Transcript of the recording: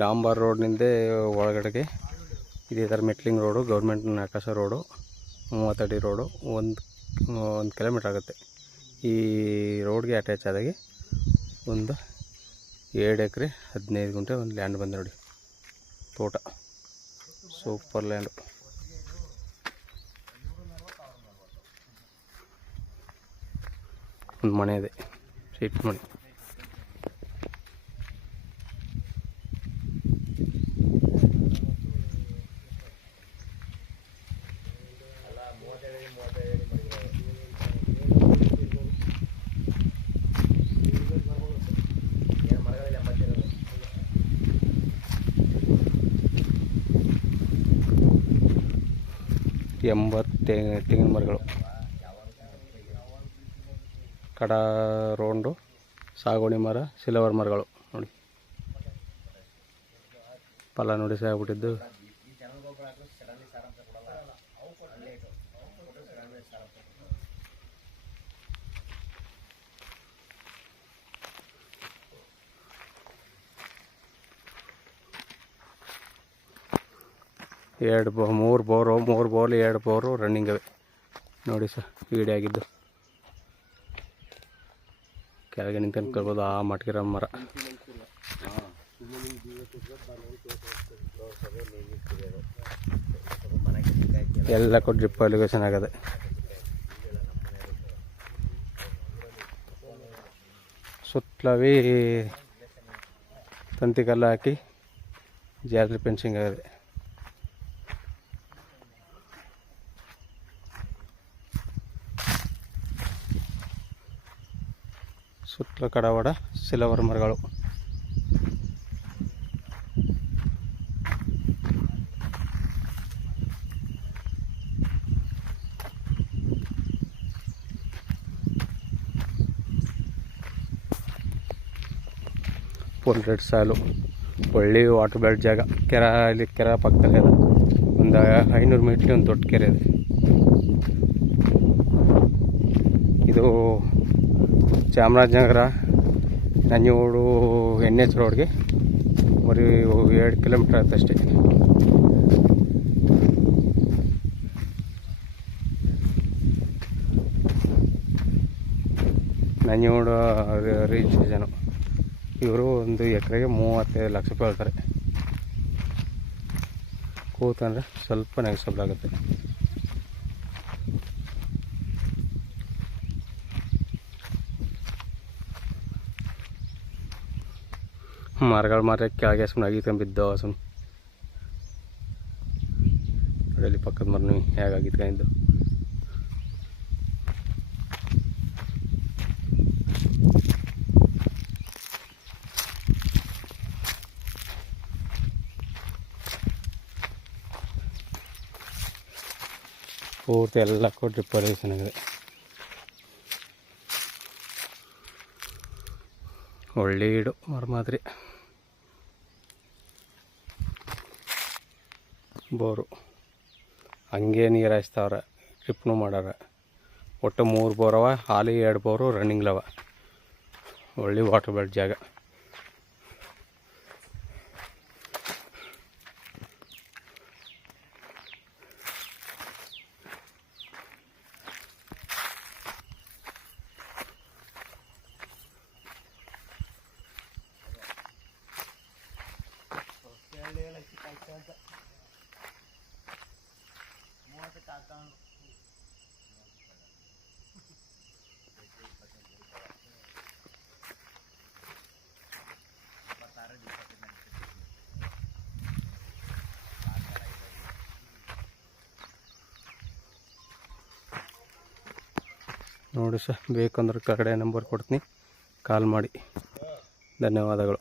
ಡಾಂಬರ್ ರೋಡ್ನಿಂದ ಒಳಗಡೆಗೆ ಇದೇ ಥರ ಮೆಟ್ಲಿಂಗ್ ರೋಡು, ಗೌರ್ಮೆಂಟ್ ಆಕಾಶ ರೋಡು, 30 ಅಡಿ ರೋಡು, ಒಂದು ಕಿಲೋಮೀಟ್ರ್ ಆಗುತ್ತೆ. ಈ ರೋಡ್ಗೆ ಅಟ್ಯಾಚ್ ಆದಾಗೆ ಒಂದು 2 ಎಕರೆ 15 ಗುಂಟೆ ಒಂದು ಲ್ಯಾಂಡ್ ಬಂದು ನೋಡಿ. ತೋಟ ಸೂಪರ್ ಲ್ಯಾಂಡು. ಒಂದು ಮನೆ ಇದೆ, ಶೀಟ್ ಮನೆ. ತೆಂಗಿನ ಮರಗಳು, ಕಡ ರೋಂಡು, ಸಾಗುವಳಿ ಮರ, ಸಿಲ್ವರ್ ಮರಗಳು ನೋಡಿ. ಫಲ ನೋಡಿ ಸಾಗ್ಬಿಟ್ಟಿದ್ದು. ಮೂರು ಬೋರು 2 ಬೋರು ರನ್ನಿಂಗ್ ಅವೆ ನೋಡಿ ಸರ್. ವೀಡಿಯೋ ಆಗಿದ್ದು ಕೆಳಗೆ ನಿಂತ್ಕೊಂಡು ಕೇಳ್ಬೋದು. ಆ ಮಟ್ಗಿರೋ ಮರ ಎಲ್ಲಕ್ಕೂ ಡ್ರಿಪ್ ಅಲಿಗೇಷನ್ ಆಗದೆ. ಸುತ್ತಲವಿ ತಂತಿ ಕಲ್ಲು ಹಾಕಿ ಜಾಲರಿ ಫೆನ್ಸಿಂಗ್ ಆಗದೆ. ಸುತ್ತಲ ಕಡವಾಡ ಸಿಲ್ವರ್ ಮರಗಳು. ಫುಲ್ ರೆಡ್ ಸಾಲು, ಒಳ್ಳೆ ವಾಟರ್ ಬೆಲ್ಟ್ ಜಾಗ. ಇಲ್ಲಿ ಕೆರೆ ಪಕ್ಕದಲ್ಲಿ ಅದ. ಒಂದು 500 ಮೀಟ್ರ್ ಒಂದು ದೊಡ್ಡ ಕೆರೆ ಇದೆ. ಇದು ಚಾಮರಾಜನಗರ ನಂಜನಗೂಡು NH ರೋಡ್ಗೆ ಬರೀ 2 ಕಿಲೋಮೀಟ್ರ್ ಆಗುತ್ತೆ ಅಷ್ಟೇ. ನಂಜನಗೂಡು ರಿಜಿಸ್ಟ್ರೇಷನು. ಇವರು ಒಂದು ಎಕರೆಗೆ 35 ಲಕ್ಷ ರೂಪಾಯಿ ಹೇಳ್ತಾರೆ. ಕೂತಂದರೆ ಸ್ವಲ್ಪ ನೆಗೆಸಬಲ್ ಆಗುತ್ತೆ. ಮರಗಳು ಮಾರ ಕೆಳಗೆ ಸುಮ್ಮನೆ ಆಗಿತ್ಕೊಂಡು ಬಿದ್ದೋ ಸುಮ್ಮನೆ. ಅಲ್ಲಿ ಪಕ್ಕದ ಮರನು ಹೇಗಾಗಿತ್ಕೊಂಡಿದ್ದು. ಪೂರ್ತಿ ಎಲ್ಲಕ್ಕೂ ಡ್ರಿಪ್ ಇರಿಗೇಷನ್ ಆಗಿದೆ. ಒಳ್ಳೆ ಇಡು ಮರ ಮಾದರಿ. ಬೋರು ಹಂಗೆ ನೀರು ಹಾಯಿಸ್ತವ್ರೆ, ಡ್ರಿಪ್ನು ಮಾಡಾರ. ಒಟ್ಟು 3 ಬೋರ್ ಅವ, ಹಾಲಿ 2 ಬೋರು ರನ್ನಿಂಗ್ಲವ. ಒಳ್ಳೆ ವಾಟರ್ ಬೆಲ್ಟ್ ಜಾಗ. ನೋಡಿ ಸರ್, ಬೇಕಂದ್ರೆ ಕೆಳಗಡೆ ನಂಬರ್ ಕೊಡ್ತೀನಿ, ಕಾಲ್ ಮಾಡಿ. ಧನ್ಯವಾದಗಳು.